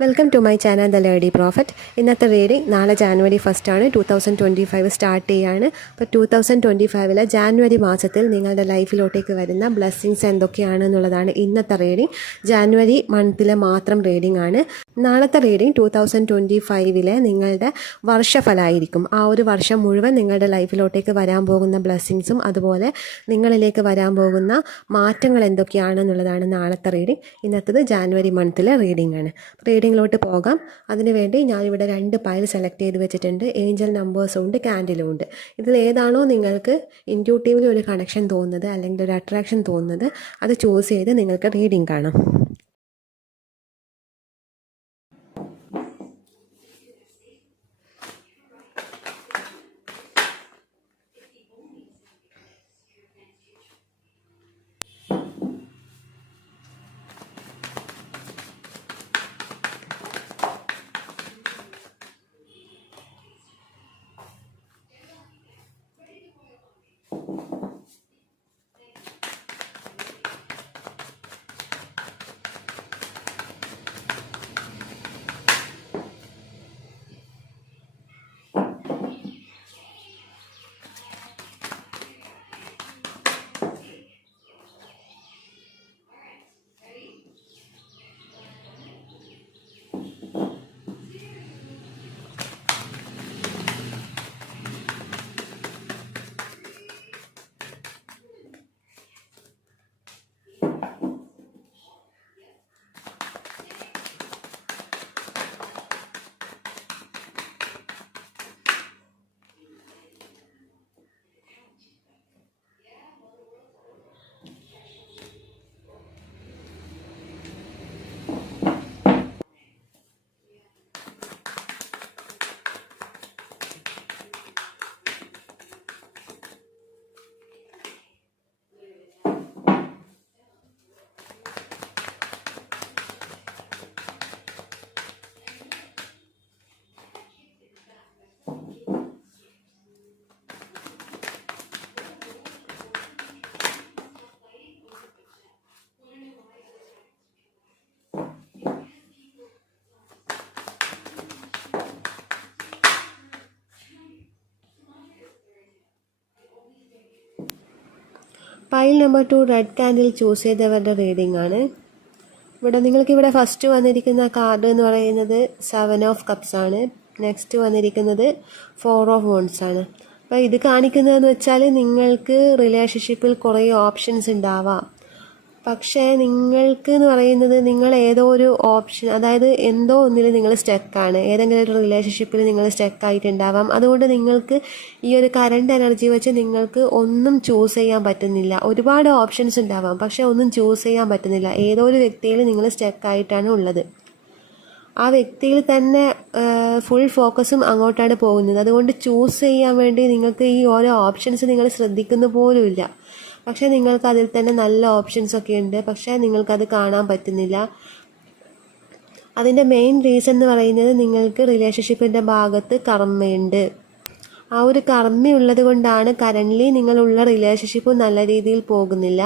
Welcome to my channel the lady prophet. ഇന്നത്തെ reading നാളെ January 1 ആണ്. 2025 സ്റ്റാർട്ട് ചെയ്യാണ്. അപ്പോൾ 2025 ജാനുവരി മാസത്തിൽ നിങ്ങളുടെ ലൈഫിലോട്ടേക്ക് വരുന്ന ബ്ലെസ്സിങ്സ് എന്തൊക്കെയാണെന്നുള്ളതാണ് ഇന്നത്തെ റീഡിംഗ്. ജാനുവരി മന്തിലെ മാത്രം റീഡിംഗ് ആണ്. നാളത്തെ റീഡിംഗ് 2025 നിങ്ങളുടെ വർഷഫലമായിരിക്കും. ആ ഒരു വർഷം മുഴുവൻ നിങ്ങളുടെ ലൈഫിലോട്ടേക്ക് വരാൻ പോകുന്ന ബ്ലെസ്സിങ്സും അതുപോലെ നിങ്ങളിലേക്ക് വരാൻ പോകുന്ന മാറ്റങ്ങൾ എന്തൊക്കെയാണെന്നുള്ളതാണ് നാളത്തെ റീഡിംഗ്. ഇന്നത്തത് ജാനുവരി മന്തിലെ റീഡിംഗ് ആണ്. റീഡിങ്ങിലോട്ട് പോകാം. അതിനുവേണ്ടി ഞാനിവിടെ 2 പൈൽ സെലക്ട് ചെയ്ത് വെച്ചിട്ടുണ്ട്. ഏഞ്ചൽ നമ്പേഴ്സും ഉണ്ട്, കാൻഡിലും ഉണ്ട്. ഇതിൽ ഏതാണോ നിങ്ങൾക്ക് ഇൻറ്റ്യൂട്ടീവ്ലി ഒരു കണക്ഷൻ തോന്നുന്നത് അല്ലെങ്കിൽ ഒരു അട്രാക്ഷൻ തോന്നുന്നത് അത് ചൂസ് ചെയ്ത് നിങ്ങൾക്ക് റീഡിംഗ് കാണാം. Pile number 2 red candle choose ചെയ്തവരുടെ റീഡിംഗ് ആണ്. നിങ്ങൾക്കിവിടെ ഫസ്റ്റ് വന്നിരിക്കുന്ന കാർഡ് എന്ന് പറയുന്നത് 7 ഓഫ് കപ്സ് ആണ്. നെക്സ്റ്റ് വന്നിരിക്കുന്നത് 4 ഓഫ് വോൺസ് ആണ്. അപ്പോൾ ഇത് കാണിക്കുന്നതെന്ന് വെച്ചാൽ നിങ്ങൾക്ക് റിലേഷൻഷിപ്പിൽ കുറേ ഓപ്ഷൻസ് ഉണ്ടാവാം. പക്ഷേ നിങ്ങൾക്ക് എന്ന് പറയുന്നത് നിങ്ങൾ ഏതോ ഒരു ഓപ്ഷൻ, അതായത് എന്തോ ഒന്നിൽ നിങ്ങൾ സ്റ്റക്കാണ്. ഏതെങ്കിലും ഒരു റിലേഷൻഷിപ്പിൽ നിങ്ങൾ സ്റ്റക്കായിട്ടുണ്ടാവാം. അതുകൊണ്ട് നിങ്ങൾക്ക് ഈ ഒരു കറണ്ട് എനർജി വെച്ച് നിങ്ങൾക്ക് ഒന്നും ചൂസ് ചെയ്യാൻ പറ്റുന്നില്ല. ഒരുപാട് ഓപ്ഷൻസ് ഉണ്ടാവാം, പക്ഷേ ഒന്നും ചൂസ് ചെയ്യാൻ പറ്റുന്നില്ല. ഏതോ ഒരു വ്യക്തിയിൽ നിങ്ങൾ സ്റ്റക്കായിട്ടാണ് ഉള്ളത്. ആ വ്യക്തിയിൽ തന്നെ ഫുൾ ഫോക്കസും അങ്ങോട്ടാണ് പോകുന്നത്. അതുകൊണ്ട് ചൂസ് ചെയ്യാൻ വേണ്ടി നിങ്ങൾക്ക് ഈ ഓരോ ഓപ്ഷൻസ് നിങ്ങൾ ശ്രദ്ധിക്കുന്ന പോലുമില്ല. പക്ഷേ നിങ്ങൾക്ക് അതിൽ തന്നെ നല്ല ഓപ്ഷൻസൊക്കെ ഉണ്ട്, പക്ഷേ നിങ്ങൾക്കത് കാണാൻ പറ്റുന്നില്ല. അതിൻ്റെ മെയിൻ റീസൺ എന്ന് പറയുന്നത് നിങ്ങൾക്ക് റിലേഷൻഷിപ്പിൻ്റെ ഭാഗത്ത് കർമ്മയുണ്ട്. ആ ഒരു കർമ്മയുള്ളത് കൊണ്ടാണ് കറൻ്റ്ലി നിങ്ങളുള്ള റിലേഷൻഷിപ്പ് നല്ല രീതിയിൽ പോകുന്നില്ല.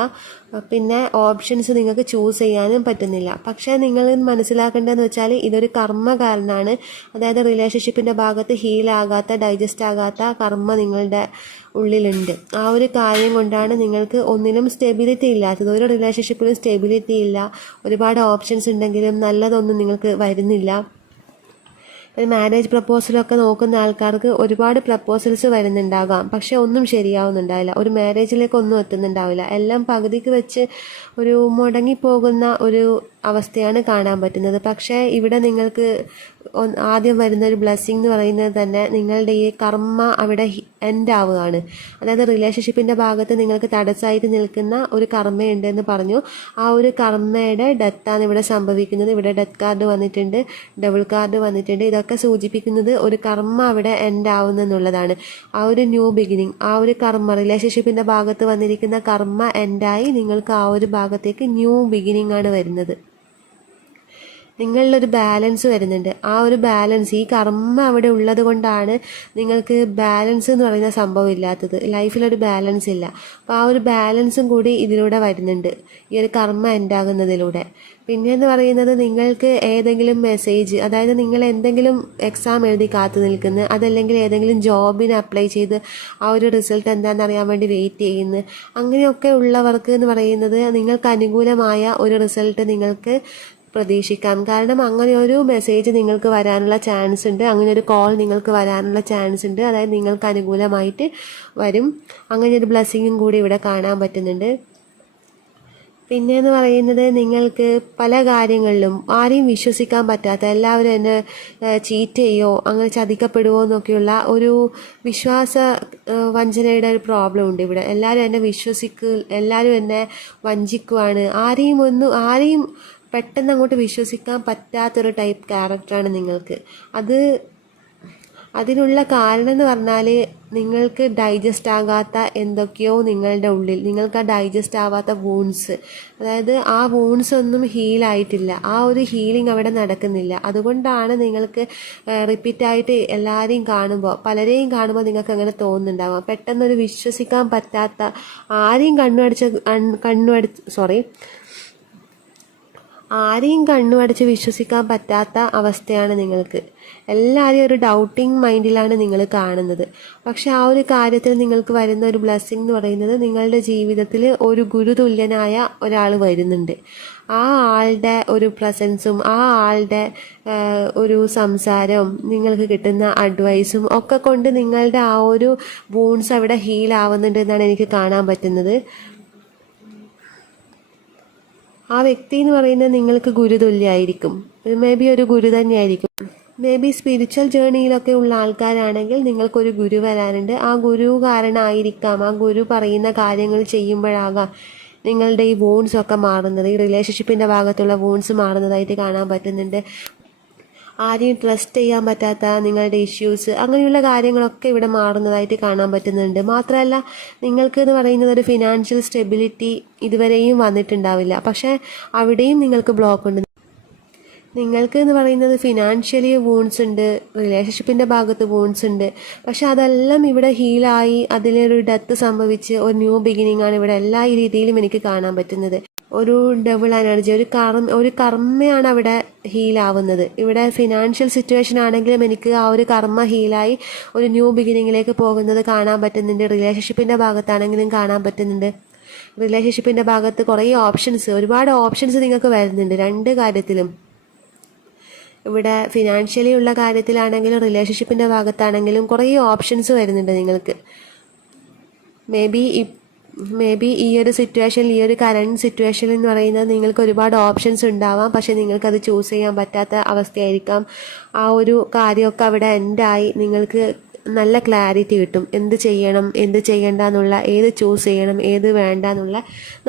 പിന്നെ ഓപ്ഷൻസ് നിങ്ങൾക്ക് ചൂസ് ചെയ്യാനും പറ്റുന്നില്ല. പക്ഷേ നിങ്ങൾ മനസ്സിലാക്കേണ്ടതെന്ന് വെച്ചാൽ ഇതൊരു കർമ്മകാരനാണ്. അതായത് റിലേഷൻഷിപ്പിൻ്റെ ഭാഗത്ത് ഹീലാകാത്ത, ഡൈജസ്റ്റ് ആകാത്ത കർമ്മ നിങ്ങളുടെ ഉള്ളിലുണ്ട്. ആ ഒരു കാര്യം കൊണ്ടാണ് നിങ്ങൾക്ക് ഒന്നിലും സ്റ്റെബിലിറ്റി ഇല്ലാത്തത്. ഒരു റിലേഷൻഷിപ്പിലും സ്റ്റെബിലിറ്റി ഇല്ല. ഒരുപാട് ഓപ്ഷൻസ് ഉണ്ടെങ്കിലും നല്ലതൊന്നും നിങ്ങൾക്ക് വരുന്നില്ല. ഒരു മാരേജ് പ്രപ്പോസലൊക്കെ നോക്കുന്ന ആൾക്കാർക്ക് ഒരുപാട് പ്രപ്പോസൽസ് വരുന്നുണ്ടാകാം, പക്ഷെ ഒന്നും ശരിയാവുന്നുണ്ടാവില്ല. ഒരു മാരേജിലേക്ക് ഒന്നും എത്തുന്നുണ്ടാവില്ല. എല്ലാം പകുതിക്ക് വെച്ച് ഒരു മുടങ്ങിപ്പോകുന്ന ഒരു അവസ്ഥയാണ് കാണാൻ പറ്റുന്നത്. പക്ഷേ ഇവിടെ നിങ്ങൾക്ക് ആദ്യം വരുന്ന ഒരു ബ്ലെസ്സിങ് എന്ന് പറയുന്നത് തന്നെ നിങ്ങളുടെ ഈ കർമ്മ അവിടെ എൻഡ് ആവുകയാണ്. അതായത് റിലേഷൻഷിപ്പിൻ്റെ ഭാഗത്ത് നിങ്ങൾക്ക് തടസ്സമായിട്ട് നിൽക്കുന്ന ഒരു കർമ്മയുണ്ടെന്ന് പറഞ്ഞു. ആ ഒരു കർമ്മയുടെ ഡെത്താണ് ഇവിടെ സംഭവിക്കുന്നത്. ഇവിടെ ഡെത്ത് കാർഡ് വന്നിട്ടുണ്ട്, ഡബിൾ കാർഡ് വന്നിട്ടുണ്ട്. ഇതൊക്കെ സൂചിപ്പിക്കുന്നത് ഒരു കർമ്മ അവിടെ എൻഡ് ആവുന്നെന്നുള്ളതാണ്. ആ ഒരു ന്യൂ ബിഗിനിങ്, ആ ഒരു കർമ്മ റിലേഷൻഷിപ്പിൻ്റെ ഭാഗത്ത് വന്നിരിക്കുന്ന കർമ്മ എൻഡായി നിങ്ങൾക്ക് ആ ഒരു ഭാഗത്തേക്ക് ന്യൂ ബിഗിനിങ് ആണ് വരുന്നത്. നിങ്ങളിലൊരു ബാലൻസ് വരുന്നുണ്ട്. ആ ഒരു ബാലൻസ്, ഈ കർമ്മ അവിടെ ഉള്ളത് കൊണ്ടാണ് നിങ്ങൾക്ക് ബാലൻസ് എന്ന് പറയുന്ന സംഭവം ഇല്ലാത്തത്. ലൈഫിലൊരു ബാലൻസ് ഇല്ല. അപ്പോൾ ആ ഒരു ബാലൻസും കൂടി ഇതിലൂടെ വരുന്നുണ്ട്, ഈ ഒരു കർമ്മ എൻഡാകുന്നതിലൂടെ. പിന്നെയെന്ന് പറയുന്നത്, നിങ്ങൾക്ക് ഏതെങ്കിലും മെസ്സേജ്, അതായത് നിങ്ങൾ എന്തെങ്കിലും എക്സാം എഴുതി കാത്തു നിൽക്കുന്നു, അതല്ലെങ്കിൽ ഏതെങ്കിലും ജോബിന് അപ്ലൈ ചെയ്ത് ആ ഒരു റിസൾട്ട് എന്താണെന്ന് അറിയാൻ വേണ്ടി വെയിറ്റ് ചെയ്യുന്നു, അങ്ങനെയൊക്കെ ഉള്ളവർക്ക് എന്ന് പറയുന്നത് നിങ്ങൾക്ക് അനുകൂലമായ ഒരു റിസൾട്ട് നിങ്ങൾക്ക് പ്രതീക്ഷിക്കാം. കാരണം അങ്ങനെ ഒരു മെസ്സേജ് നിങ്ങൾക്ക് വരാനുള്ള ചാൻസ് ഉണ്ട്, അങ്ങനെ ഒരു കോൾ നിങ്ങൾക്ക് വരാനുള്ള ചാൻസ് ഉണ്ട്. അതായത് നിങ്ങൾക്ക് അനുകൂലമായിട്ട് വരും. അങ്ങനെ ഒരു ബ്ലെസ്സിങ്ങും കൂടി ഇവിടെ കാണാൻ പറ്റുന്നുണ്ട്. പിന്നെയെന്ന് പറയുന്നത്, നിങ്ങൾക്ക് പല കാര്യങ്ങളിലും ആരെയും വിശ്വസിക്കാൻ പറ്റാത്ത, എല്ലാവരും എന്നെ ചീറ്റ് ചെയ്യോ, അങ്ങനെ ചതിക്കപ്പെടുമോ എന്നൊക്കെയുള്ള ഒരു വിശ്വാസ വഞ്ചനയുടെ ഒരു പ്രോബ്ലം ഉണ്ട് ഇവിടെ. എല്ലാവരും എന്നെ എല്ലാവരും എന്നെ വഞ്ചിക്കുവാണ്. ആരെയും പെട്ടെന്ന് അങ്ങോട്ട് വിശ്വസിക്കാൻ പറ്റാത്തൊരു ടൈപ്പ് ക്യാരക്ടറാണ് നിങ്ങൾക്ക്. അതിനുള്ള കാരണം എന്ന് പറഞ്ഞാൽ, നിങ്ങൾക്ക് ഡൈജസ്റ്റ് ആകാത്ത എന്തൊക്കെയോ നിങ്ങളുടെ ഉള്ളിൽ, നിങ്ങൾക്ക് ആ ഡൈജസ്റ്റ് ആവാത്ത വൂൺസ്, അതായത് ആ വൂൺസ് ഒന്നും ഹീലായിട്ടില്ല, ആ ഒരു ഹീലിംഗ് അവിടെ നടക്കുന്നില്ല. അതുകൊണ്ടാണ് നിങ്ങൾക്ക് റിപ്പീറ്റായിട്ട് പലരെയും കാണുമ്പോൾ നിങ്ങൾക്ക് അങ്ങനെ തോന്നുന്നുണ്ടാവാം. പെട്ടെന്നൊരു വിശ്വസിക്കാൻ പറ്റാത്ത, ആരെയും കണ്ണുമടച്ച് വിശ്വസിക്കാൻ പറ്റാത്ത അവസ്ഥയാണ് നിങ്ങൾക്ക്. എല്ലാവരെയും ഒരു ഡൗട്ടിങ് മൈൻഡിലാണ് നിങ്ങൾ കാണുന്നത്. പക്ഷെ ആ ഒരു കാര്യത്തിൽ നിങ്ങൾക്ക് വരുന്ന ഒരു ബ്ലെസ്സിങ് എന്ന് പറയുന്നത്, നിങ്ങളുടെ ജീവിതത്തിൽ ഒരു ഗുരുതുല്യനായ ഒരാൾ വരുന്നുണ്ട്. ആ ആളുടെ ഒരു പ്രസൻസും ആ ആളുടെ ഒരു സംസാരവും നിങ്ങൾക്ക് കിട്ടുന്ന അഡ്വൈസും ഒക്കെ കൊണ്ട് നിങ്ങളുടെ ആ ഒരു വൂൺസ് അവിടെ ഹീലാവുന്നുണ്ട് എന്നാണ് എനിക്ക് കാണാൻ പറ്റുന്നത്. ആ വ്യക്തി എന്ന് പറയുന്നത് നിങ്ങൾക്ക് ഗുരുതുല്യമായിരിക്കും. മേ ബി ഒരു ഗുരു തന്നെയായിരിക്കും. മേ ബി സ്പിരിച്വൽ ജേണിയിലൊക്കെ ഉള്ള ആൾക്കാരാണെങ്കിൽ നിങ്ങൾക്കൊരു ഗുരു വരാനുണ്ട്. ആ ഗുരു കാരണമായിരിക്കാം, ആ ഗുരു പറയുന്ന കാര്യങ്ങൾ ചെയ്യുമ്പോഴാകാം നിങ്ങളുടെ ഈ വൂൺസ് ഒക്കെ മാറുന്നത്, ഈ റിലേഷൻഷിപ്പിൻ്റെ ഭാഗത്തുള്ള വൂൺസ് മാറുന്നതായിട്ട് കാണാൻ പറ്റുന്നുണ്ട്. ആരെയും ട്രസ്റ്റ് ചെയ്യാൻ പറ്റാത്ത നിങ്ങളുടെ ഇഷ്യൂസ്, അങ്ങനെയുള്ള കാര്യങ്ങളൊക്കെ ഇവിടെ മാറുന്നതായിട്ട് കാണാൻ പറ്റുന്നുണ്ട്. മാത്രമല്ല, നിങ്ങൾക്ക് എന്ന് പറയുന്നത് ഒരു ഫിനാൻഷ്യൽ സ്റ്റെബിലിറ്റി ഇതുവരെയും വന്നിട്ടുണ്ടാവില്ല. പക്ഷേ അവിടെയും നിങ്ങൾക്ക് ബ്ലോക്ക് ഉണ്ട്. നിങ്ങൾക്ക് എന്ന് പറയുന്നത് ഫിനാൻഷ്യലി വൂൺസ് ഉണ്ട്, റിലേഷൻഷിപ്പിൻ്റെ ഭാഗത്ത് വൂൺസ് ഉണ്ട്. പക്ഷെ അതെല്ലാം ഇവിടെ ഹീലായി, അതിലൊരു ഡെത്ത് സംഭവിച്ച് ഒരു ന്യൂ ബിഗിനിങ് ആണ് ഇവിടെ എല്ലാ രീതിയിലും എനിക്ക് കാണാൻ പറ്റുന്നത്. ഒരു ഡബിൾ എനർജി, ഒരു കർമ്മയാണ് അവിടെ ഹീലാവുന്നത്. ഇവിടെ ഫിനാൻഷ്യൽ സിറ്റുവേഷൻ ആണെങ്കിലും എനിക്ക് ആ ഒരു കർമ്മ ഹീലായി ഒരു ന്യൂ ബിഗിനിങ്ങിലേക്ക് പോകുന്നത് കാണാൻ പറ്റുന്നുണ്ട്. റിലേഷൻഷിപ്പിൻ്റെ ഭാഗത്താണെങ്കിലും കാണാൻ പറ്റുന്നുണ്ട്. റിലേഷൻഷിപ്പിൻ്റെ ഭാഗത്ത് ഒരുപാട് ഓപ്ഷൻസ് നിങ്ങൾക്ക് വരുന്നുണ്ട് രണ്ട് കാര്യത്തിലും. ഇവിടെ ഫിനാൻഷ്യലി ഉള്ള കാര്യത്തിലാണെങ്കിലും റിലേഷൻഷിപ്പിൻ്റെ ഭാഗത്താണെങ്കിലും കുറേ ഓപ്ഷൻസ് വരുന്നുണ്ട് നിങ്ങൾക്ക്. മേ ബി ഈ ഒരു സിറ്റുവേഷനിൽ, ഈ ഒരു കറണ്ട് സിറ്റുവേഷനിൽ എന്ന് പറയുന്നത് നിങ്ങൾക്ക് ഒരുപാട് ഓപ്ഷൻസ് ഉണ്ടാവാം. പക്ഷേ നിങ്ങൾക്കത് ചൂസ് ചെയ്യാൻ പറ്റാത്ത അവസ്ഥയായിരിക്കാം. ആ ഒരു കാര്യമൊക്കെ അവിടെ എൻഡായി നിങ്ങൾക്ക് നല്ല ക്ലാരിറ്റി കിട്ടും. എന്ത് ചെയ്യണം, എന്ത് ചെയ്യണ്ട എന്നുള്ള, ഏത് ചൂസ് ചെയ്യണം, ഏത് വേണ്ട എന്നുള്ള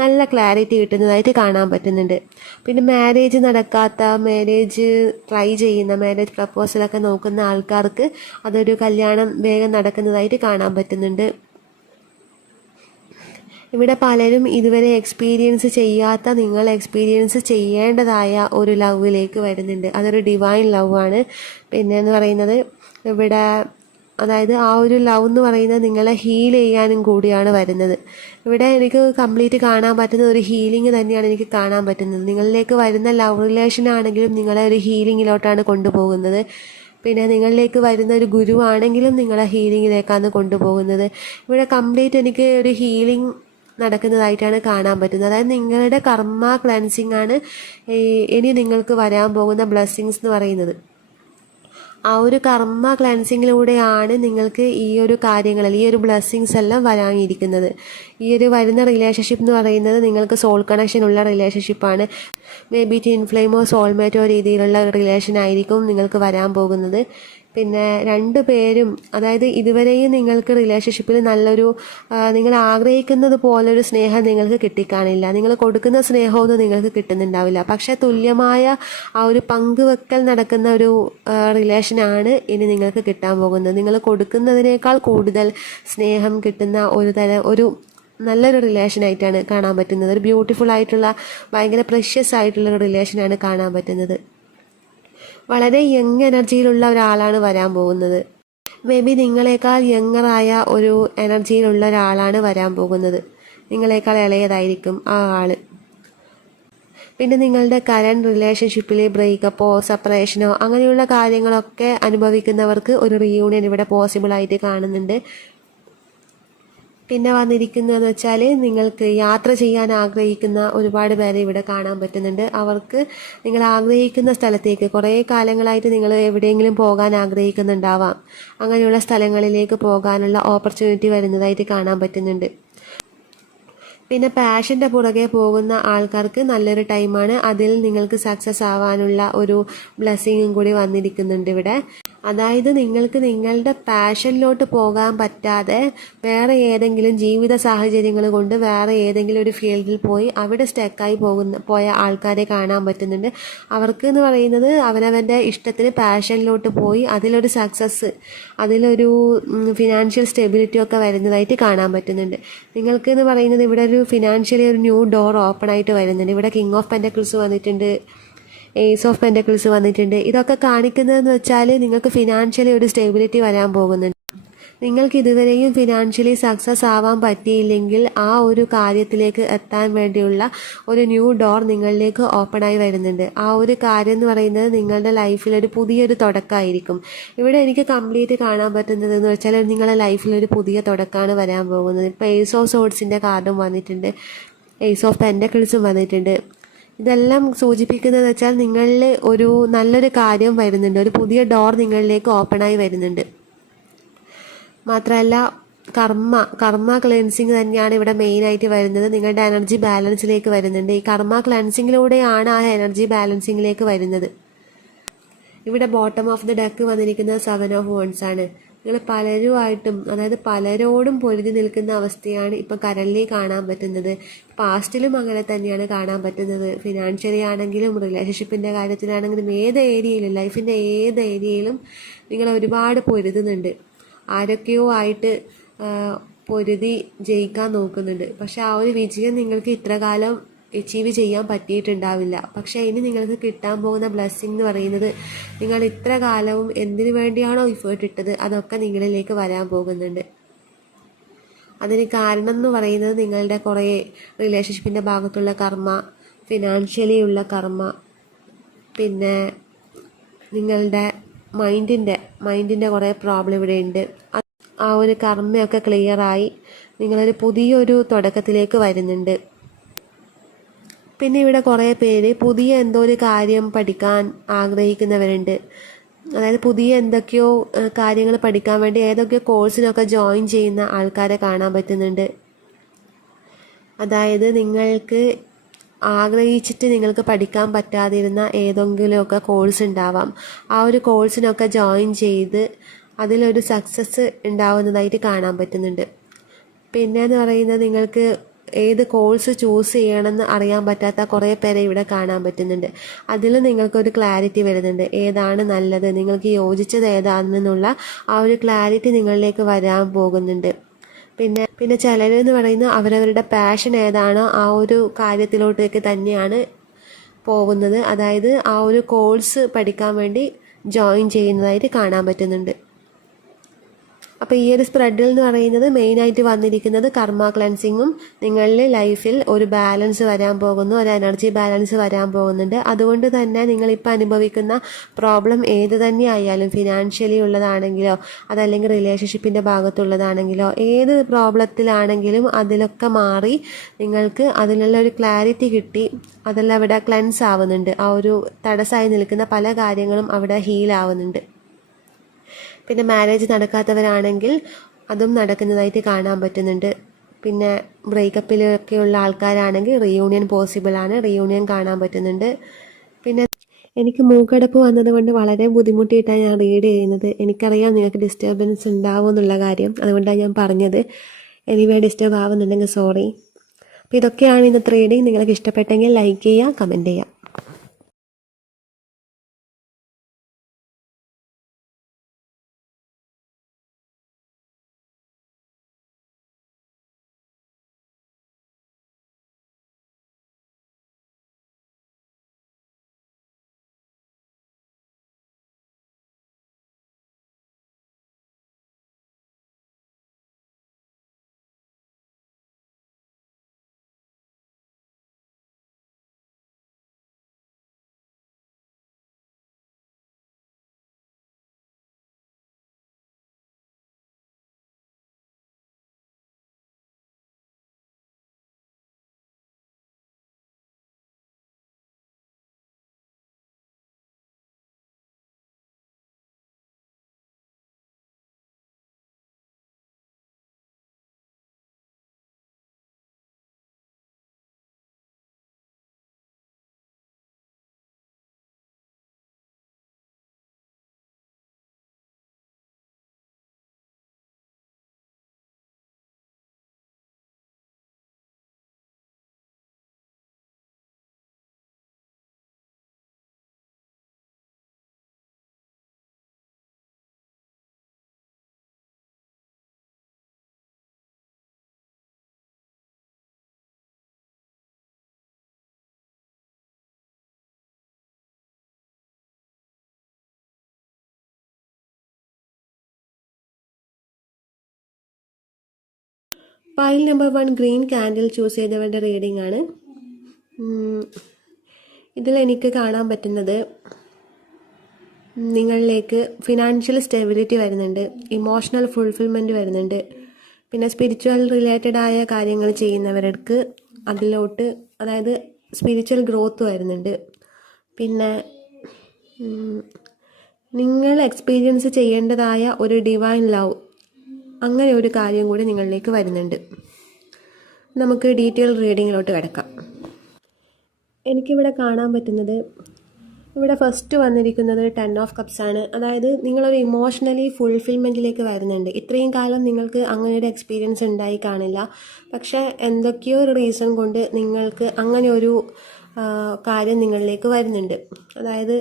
നല്ല ക്ലാരിറ്റി കിട്ടുന്നതായിട്ട് കാണാൻ പറ്റുന്നുണ്ട്. പിന്നെ മാരേജ് ട്രൈ ചെയ്യുന്ന, മാരേജ് പ്രപ്പോസലൊക്കെ നോക്കുന്ന ആൾക്കാർക്ക് അതൊരു കല്യാണം വേഗം നടക്കുന്നതായിട്ട് കാണാൻ പറ്റുന്നുണ്ട്. ഇവിടെ പലരും ഇതുവരെ എക്സ്പീരിയൻസ് ചെയ്യാത്ത, നിങ്ങൾ എക്സ്പീരിയൻസ് ചെയ്യേണ്ടതായ ഒരു ലവിലേക്ക് വരുന്നുണ്ട്. അതൊരു ഡിവൈൻ ലവ് ആണ്. പിന്നെ എന്ന് പറയുന്നത് ഇവിടെ, അതായത് ആ ഒരു ലവ് എന്ന് പറയുന്നത് നിങ്ങളെ ഹീൽ ചെയ്യാനും കൂടിയാണ് വരുന്നത്. ഇവിടെ എനിക്ക് കംപ്ലീറ്റ് കാണാൻ പറ്റുന്ന ഒരു ഹീലിംഗ് തന്നെയാണ് എനിക്ക് കാണാൻ പറ്റുന്നത്. നിങ്ങളിലേക്ക് വരുന്ന ലവ് റിലേഷൻ ആണെങ്കിലും നിങ്ങളെ ഒരു ഹീലിങ്ങിലോട്ടാണ് കൊണ്ടുപോകുന്നത്. പിന്നെ നിങ്ങളിലേക്ക് വരുന്ന ഒരു ഗുരു ആണെങ്കിലും നിങ്ങളെ ഹീലിങ്ങിലേക്കാണ് കൊണ്ടുപോകുന്നത്. ഇവിടെ കംപ്ലീറ്റ് എനിക്ക് ഒരു ഹീലിംഗ് നടക്കുന്നതായിട്ടാണ് കാണാൻ പറ്റുന്നത്. അതായത് നിങ്ങളുടെ കർമ്മ ക്ലെൻസിങ് ആണ് ഇനി നിങ്ങൾക്ക് വരാൻ പോകുന്ന ബ്ലെസ്സിങ്സ് എന്ന് പറയുന്നത്. ആ ഒരു കർമ്മ ക്ലെൻസിങ്ങിലൂടെയാണ് നിങ്ങൾക്ക് ഈ ഒരു കാര്യങ്ങളിൽ, ഈ ഒരു ബ്ലെസ്സിങ്സ് എല്ലാം വരാനിരിക്കുന്നത്. ഈ ഒരു വരുന്ന റിലേഷൻഷിപ്പ് എന്ന് പറയുന്നത് നിങ്ങൾക്ക് സോൾ കണക്ഷൻ ഉള്ള റിലേഷൻഷിപ്പാണ്. മേ ബി ട്വിൻ ഫ്ലെയിമോ സോൾമേറ്റോ രീതിയിലുള്ള റിലേഷൻ ആയിരിക്കും നിങ്ങൾക്ക് വരാൻ പോകുന്നത്. പിന്നെ രണ്ടുപേരും, അതായത് ഇതുവരെയും നിങ്ങൾക്ക് റിലേഷൻഷിപ്പിൽ നിങ്ങൾ ആഗ്രഹിക്കുന്നത് പോലൊരു സ്നേഹം നിങ്ങൾക്ക് കിട്ടിക്കാണില്ല. നിങ്ങൾ കൊടുക്കുന്ന സ്നേഹമൊന്നും നിങ്ങൾക്ക് കിട്ടുന്നുണ്ടാവില്ല. പക്ഷേ തുല്യമായ ആ ഒരു പങ്കുവെക്കൽ നടക്കുന്ന ഒരു റിലേഷനാണ് ഇനി നിങ്ങൾക്ക് കിട്ടാൻ പോകുന്നത്. നിങ്ങൾ കൊടുക്കുന്നതിനേക്കാൾ കൂടുതൽ സ്നേഹം കിട്ടുന്ന ഒരു നല്ലൊരു റിലേഷനായിട്ടാണ് കാണാൻ പറ്റുന്നത്. ഒരു ബ്യൂട്ടിഫുൾ ആയിട്ടുള്ള, ഭയങ്കര പ്രഷ്യസ് ആയിട്ടുള്ളൊരു റിലേഷനാണ് കാണാൻ പറ്റുന്നത്. വളരെ യങ് എനർജിയിലുള്ള ഒരാളാണ് വരാൻ പോകുന്നത്. മേ ബി നിങ്ങളെക്കാൾ യങ്ങറായ ഒരു എനർജിയിലുള്ള ഒരാളാണ് വരാൻ പോകുന്നത്. നിങ്ങളെക്കാൾ ഇളയതായിരിക്കും ആ ആള്. പിന്നെ നിങ്ങളുടെ കറണ്ട് റിലേഷൻഷിപ്പിൽ ബ്രേക്കപ്പോ സെപ്പറേഷനോ അങ്ങനെയുള്ള കാര്യങ്ങളൊക്കെ അനുഭവിക്കുന്നവർക്ക് ഒരു റീയൂണിയൻ ഇവിടെ പോസിബിൾ ആയിട്ട് കാണുന്നുണ്ട്. പിന്നെ വന്നിരിക്കുന്നതെന്ന് വെച്ചാൽ നിങ്ങൾക്ക് യാത്ര ചെയ്യാൻ ആഗ്രഹിക്കുന്ന ഒരുപാട് പേരെ ഇവിടെ കാണാൻ പറ്റുന്നുണ്ട്. അവർക്ക് നിങ്ങൾ ആഗ്രഹിക്കുന്ന സ്ഥലത്തേക്ക് കുറേ കാലങ്ങളായിട്ട് നിങ്ങൾ എവിടെയെങ്കിലും പോകാൻ ആഗ്രഹിക്കുന്നുണ്ടാവാം. അങ്ങനെയുള്ള സ്ഥലങ്ങളിലേക്ക് പോകാനുള്ള ഓപ്പർച്യൂണിറ്റി വരുന്നതായിട്ട് കാണാൻ പറ്റുന്നുണ്ട്. പിന്നെ പാഷൻ്റെ പുറകെ പോകുന്ന ആൾക്കാർക്ക് നല്ലൊരു ടൈമാണ്. അതിൽ നിങ്ങൾക്ക് സക്സസ് ആവാനുള്ള ഒരു ബ്ലെസ്സിങ്ങും കൂടി വന്നിരിക്കുന്നുണ്ട് ഇവിടെ. അതായത് നിങ്ങൾക്ക് നിങ്ങളുടെ പാഷനിലോട്ട് പോകാൻ പറ്റാതെ വേറെ ഏതെങ്കിലും ജീവിത സാഹചര്യങ്ങൾ കൊണ്ട് വേറെ ഏതെങ്കിലും ഒരു ഫീൽഡിൽ പോയി അവിടെ സ്റ്റക്കായി പോയ ആൾക്കാരെ കാണാൻ പറ്റുന്നുണ്ട്. അവർക്ക് എന്ന് പറയുന്നത് അവനവൻ്റെ ഇഷ്ടത്തിന് പാഷനിലോട്ട് പോയി അതിലൊരു സക്സസ്, അതിലൊരു ഫിനാൻഷ്യൽ സ്റ്റെബിലിറ്റി ഒക്കെ വരുന്നതായിട്ട് കാണാൻ പറ്റുന്നുണ്ട്. നിങ്ങൾക്ക് എന്ന് പറയുന്നത് ഇവിടെ ഒരു ഫിനാൻഷ്യലി ഒരു ന്യൂ ഡോർ ഓപ്പൺ ആയിട്ട് വരുന്നുണ്ട്. ഇവിടെ കിങ് ഓഫ് പെൻറ്റക്കിൾസ് വന്നിട്ടുണ്ട്, ഏസ് ഓഫ് പെൻറ്റക്കിൾസ് വന്നിട്ടുണ്ട്. ഇതൊക്കെ കാണിക്കുന്നതെന്ന് വെച്ചാൽ നിങ്ങൾക്ക് ഫിനാൻഷ്യലി ഒരു സ്റ്റെബിലിറ്റി വരാൻ പോകുന്നുണ്ട്. നിങ്ങൾക്ക് ഇതുവരെയും ഫിനാൻഷ്യലി സക്സസ് ആവാൻ പറ്റിയില്ലെങ്കിൽ ആ ഒരു കാര്യത്തിലേക്ക് എത്താൻ വേണ്ടിയുള്ള ഒരു ന്യൂ ഡോർ നിങ്ങളിലേക്ക് ഓപ്പണായി വരുന്നുണ്ട്. ആ ഒരു കാര്യം എന്ന് പറയുന്നത് നിങ്ങളുടെ ലൈഫിലൊരു പുതിയൊരു തുടക്കമായിരിക്കും. ഇവിടെ എനിക്ക് കംപ്ലീറ്റ് കാണാൻ പറ്റുന്നതെന്ന് വെച്ചാൽ നിങ്ങളുടെ ലൈഫിലൊരു പുതിയ തുടക്കമാണ് വരാൻ പോകുന്നത്. ഇപ്പോൾ ഏസ് ഓഫ് സോഡ്സിൻ്റെ കാർഡും വന്നിട്ടുണ്ട്, ഏസ് ഓഫ് പെൻറ്റക്കിൾസും വന്നിട്ടുണ്ട്. ഇതെല്ലാം സൂചിപ്പിക്കുന്നത് വെച്ചാൽ നിങ്ങളിൽ ഒരു നല്ലൊരു കാര്യം വരുന്നുണ്ട്, ഒരു പുതിയ ഡോർ നിങ്ങളിലേക്ക് ഓപ്പണായി വരുന്നുണ്ട്. മാത്രമല്ല കർമ്മ ക്ലെൻസിങ് തന്നെയാണ് ഇവിടെ മെയിനായിട്ട് വരുന്നത്. നിങ്ങളുടെ എനർജി ബാലൻസിലേക്ക് വരുന്നുണ്ട്. ഈ കർമ്മ ക്ലെൻസിങ്ങിലൂടെയാണ് ആ എനർജി ബാലൻസിങ്ങിലേക്ക് വരുന്നത്. ഇവിടെ ബോട്ടം ഓഫ് ദി ഡെക്ക് വന്നിരിക്കുന്നത് 7 ഓഫ് വൺസ് ആണ്. നിങ്ങൾ പലരുമായിട്ടും, അതായത് പലരോടും പൊരുതി നിൽക്കുന്ന അവസ്ഥയാണ് ഇപ്പം കറൻലി കാണാൻ പറ്റുന്നത്. പാസ്റ്റിലും അങ്ങനെ തന്നെയാണ് കാണാൻ പറ്റുന്നത്. ഫിനാൻഷ്യലി ആണെങ്കിലും റിലേഷൻഷിപ്പിൻ്റെ കാര്യത്തിലാണെങ്കിലും ഏത് ഏരിയയിലും, ലൈഫിൻ്റെ ഏത് ഏരിയയിലും നിങ്ങൾ ഒരുപാട് പൊരുതുന്നുണ്ട്. ആരൊക്കെയോ ആയിട്ട് പൊരുതി ജയിക്കാൻ നോക്കുന്നുണ്ട്. പക്ഷെ ആ ഒരു വിജയം നിങ്ങൾക്ക് ഇത്ര കാലം അച്ചീവ് ചെയ്യാൻ പറ്റിയിട്ടുണ്ടാവില്ല. പക്ഷേ ഇനി നിങ്ങൾക്ക് കിട്ടാൻ പോകുന്ന ബ്ലെസ്സിങ് എന്ന് പറയുന്നത് നിങ്ങൾ ഇത്ര കാലവും എന്തിനു വേണ്ടിയാണോ ഇഫേർട്ട് ഇട്ടത് അതൊക്കെ നിങ്ങളിലേക്ക് വരാൻ പോകുന്നുണ്ട്. അതിന് കാരണം എന്ന് പറയുന്നത് നിങ്ങളുടെ കുറേ റിലേഷൻഷിപ്പിൻ്റെ ഭാഗത്തുള്ള കർമ്മ, ഫിനാൻഷ്യലി ഉള്ള കർമ്മ, പിന്നെ നിങ്ങളുടെ മൈൻഡിൻ്റെ കുറേ പ്രോബ്ലം ഇവിടെ ഉണ്ട്. ആ ഒരു കർമ്മയൊക്കെ ക്ലിയറായി നിങ്ങളൊരു പുതിയൊരു തുടക്കത്തിലേക്ക് വരുന്നുണ്ട്. പിന്നെ ഇവിടെ കുറേ പേര് പുതിയ എന്തോ ഒരു കാര്യം പഠിക്കാൻ ആഗ്രഹിക്കുന്നവരുണ്ട്. അതായത് പുതിയ എന്തൊക്കെയോ കാര്യങ്ങൾ പഠിക്കാൻ വേണ്ടി ഏതൊക്കെയോ കോഴ്സിനൊക്കെ ജോയിൻ ചെയ്യുന്ന ആൾക്കാരെ കാണാൻ പറ്റുന്നുണ്ട്. അതായത് നിങ്ങൾക്ക് ആഗ്രഹിച്ചിട്ട് നിങ്ങൾക്ക് പഠിക്കാൻ പറ്റാതിരുന്ന ഏതെങ്കിലുമൊക്കെ കോഴ്സ് ഉണ്ടാവാം. ആ ഒരു കോഴ്സിനൊക്കെ ജോയിൻ ചെയ്ത് അതിലൊരു സക്സസ് ഉണ്ടാവുന്നതായിട്ട് കാണാൻ പറ്റുന്നുണ്ട്. പിന്നെയെന്ന് പറയുന്നത് നിങ്ങൾക്ക് ഏത് കോഴ്സ് ചൂസ് ചെയ്യണമെന്ന് അറിയാൻ പറ്റാത്ത കുറേ പേരെ ഇവിടെ കാണാൻ പറ്റുന്നുണ്ട്. അതിൽ നിങ്ങൾക്കൊരു ക്ലാരിറ്റി വരുന്നുണ്ട്. ഏതാണ് നല്ലത്, നിങ്ങൾക്ക് യോജിച്ചത് ഏതാണെന്നുള്ള ആ ഒരു ക്ലാരിറ്റി നിങ്ങളിലേക്ക് വരാൻ പോകുന്നുണ്ട്. പിന്നെ ചിലരെന്ന് പറയുന്നത് അവരവരുടെ പാഷൻ ഏതാണോ ആ ഒരു കാര്യത്തിലോട്ടേക്ക് തന്നെയാണ് പോകുന്നത്. അതായത് ആ ഒരു കോഴ്സ് പഠിക്കാൻ വേണ്ടി ജോയിൻ ചെയ്യുന്നതായിട്ട് കാണാൻ പറ്റുന്നുണ്ട്. അപ്പോൾ ഈ ഒരു സ്പ്രെഡിൽ എന്ന് പറയുന്നത് മെയിനായിട്ട് വന്നിരിക്കുന്നത് കർമ്മ ക്ലെൻസിങ്ങും നിങ്ങളുടെ ലൈഫിൽ ഒരു ബാലൻസ് വരാൻ പോകുന്നു, ഒരു എനർജി ബാലൻസ് വരാൻ പോകുന്നുണ്ട്. അതുകൊണ്ട് തന്നെ നിങ്ങളിപ്പോൾ അനുഭവിക്കുന്ന പ്രോബ്ലം ഏത് തന്നെ ആയാലും, ഫിനാൻഷ്യലി ഉള്ളതാണെങ്കിലോ അതല്ലെങ്കിൽ റിലേഷൻഷിപ്പിൻ്റെ ഭാഗത്തുള്ളതാണെങ്കിലോ ഏത് പ്രോബ്ലത്തിലാണെങ്കിലും അതിലൊക്കെ മാറി നിങ്ങൾക്ക് അതിനുള്ള ഒരു ക്ലാരിറ്റി കിട്ടി. അതെല്ലാം അവിടെ ക്ലെൻസ് ആവുന്നുണ്ട്. ആ ഒരു തടസ്സമായി നിൽക്കുന്ന പല കാര്യങ്ങളും അവിടെ ഹീലാവുന്നുണ്ട്. പിന്നെ മാരേജ് നടക്കാത്തവരാണെങ്കിൽ അതും നടക്കുന്നതായിട്ട് കാണാൻ പറ്റുന്നുണ്ട്. പിന്നെ ബ്രേക്കപ്പിലൊക്കെയുള്ള ആൾക്കാരാണെങ്കിൽ റീയൂണിയൻ പോസിബിളാണ്, റീയൂണിയൻ കാണാൻ പറ്റുന്നുണ്ട്. പിന്നെ എനിക്ക് മൂക്കടപ്പ് വന്നതുകൊണ്ട് വളരെ ബുദ്ധിമുട്ടിയിട്ടാണ് ഞാൻ റീഡ് ചെയ്യുന്നത്. എനിക്കറിയാം നിങ്ങൾക്ക് ഡിസ്റ്റർബൻസ് ഉണ്ടാവും എന്നുള്ള കാര്യം, അതുകൊണ്ടാണ് ഞാൻ പറഞ്ഞത്. എനിവേ ഡിസ്റ്റർബ് ആവുന്നുണ്ടെങ്കിൽ സോറി. അപ്പോൾ ഇതൊക്കെയാണ് ഇന്നത്തെ റീഡിങ്. നിങ്ങൾക്ക് ഇഷ്ടപ്പെട്ടെങ്കിൽ ലൈക്ക് ചെയ്യുക, കമൻറ്റ് ചെയ്യുക. Pile number 1 green candle choose ചെയ്തവരുടെ റീഡിംഗ് ആണ്. ഇതിൽ എനിക്ക് കാണാൻ പറ്റുന്നത് നിങ്ങളിലേക്ക് ഫിനാൻഷ്യൽ സ്റ്റെബിലിറ്റി വരുന്നുണ്ട്, ഇമോഷണൽ ഫുൾഫിൽമെൻറ്റ് വരുന്നുണ്ട്. പിന്നെ സ്പിരിച്വൽ റിലേറ്റഡ് ആയ കാര്യങ്ങൾ ചെയ്യുന്നവർക്ക് അതിലോട്ട്, അതായത് സ്പിരിച്വൽ ഗ്രോത്ത് വരുന്നുണ്ട്. പിന്നെ നിങ്ങൾ എക്സ്പീരിയൻസ് ചെയ്യേണ്ടതായ ഒരു ഡിവൈൻ ലവ്, അങ്ങനെ ഒരു കാര്യം കൂടി നിങ്ങളിലേക്ക് വരുന്നുണ്ട്. നമുക്ക് ഡീറ്റെയിൽ റീഡിങ്ങിലോട്ട് കിടക്കാം. എനിക്കിവിടെ കാണാൻ പറ്റുന്നത്, ഇവിടെ ഫസ്റ്റ് വന്നിരിക്കുന്നത് 10 ഓഫ് കപ്സ് ആണ്. അതായത് നിങ്ങളൊരു ഇമോഷണലി ഫുൾഫിൽമെൻറ്റിലേക്ക് വരുന്നുണ്ട്. ഇത്രയും കാലം നിങ്ങൾക്ക് അങ്ങനെ ഒരു എക്സ്പീരിയൻസ് ഉണ്ടായി കാണില്ല, പക്ഷേ എന്തൊക്കെയോ ഒരു റീസൺ കൊണ്ട് നിങ്ങൾക്ക് അങ്ങനെ ഒരു കാര്യം നിങ്ങളിലേക്ക് വരുന്നുണ്ട്. അതായത്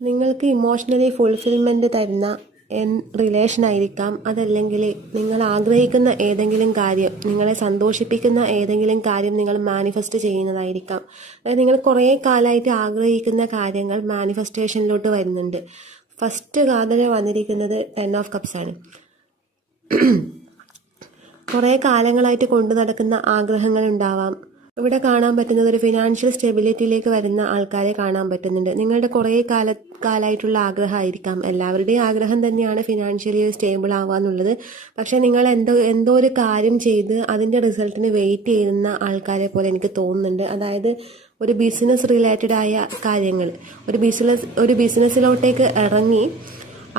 നിങ്ങൾക്ക് ഇമോഷണലി ഫുൾഫിൽമെൻറ്റ് തരുന്ന റിലേഷൻ ആയിരിക്കാം, അതല്ലെങ്കിൽ നിങ്ങൾ ആഗ്രഹിക്കുന്ന ഏതെങ്കിലും കാര്യം, നിങ്ങളെ സന്തോഷിപ്പിക്കുന്ന ഏതെങ്കിലും കാര്യം നിങ്ങൾ മാനിഫെസ്റ്റ് ചെയ്യുന്നതായിരിക്കാം. അതായത് നിങ്ങൾ കുറേ കാലമായിട്ട് ആഗ്രഹിക്കുന്ന കാര്യങ്ങൾ മാനിഫെസ്റ്റേഷനിലോട്ട് വരുന്നുണ്ട്. ഫസ്റ്റ് കാർഡിൽ വന്നിരിക്കുന്നത് 10 ഓഫ് കപ്സ് ആണ്. കുറേ കാലങ്ങളായിട്ട് കൊണ്ടു നടക്കുന്ന ആഗ്രഹങ്ങൾ ഉണ്ടാവാം. ഇവിടെ കാണാൻ പറ്റുന്നത് ഒരു ഫിനാൻഷ്യൽ സ്റ്റെബിലിറ്റിയിലേക്ക് വരുന്ന ആൾക്കാരെ കാണാൻ പറ്റുന്നുണ്ട്. നിങ്ങളുടെ കുറേ കാലമായിട്ടുള്ള ആഗ്രഹമായിരിക്കാം, എല്ലാവരുടെയും ആഗ്രഹം തന്നെയാണ് ഫിനാൻഷ്യലി സ്റ്റേബിൾ ആവുക എന്നുള്ളത്. പക്ഷേ നിങ്ങൾ എന്തോ ഒരു കാര്യം ചെയ്ത് അതിൻ്റെ റിസൾട്ടിന് വെയിറ്റ് ചെയ്യുന്ന ആൾക്കാരെ പോലെ എനിക്ക് തോന്നുന്നുണ്ട്. അതായത് ഒരു ബിസിനസ് റിലേറ്റഡ് ആയ കാര്യങ്ങൾ, ഒരു ബിസിനസ്സിലോട്ടേക്ക് ഇറങ്ങി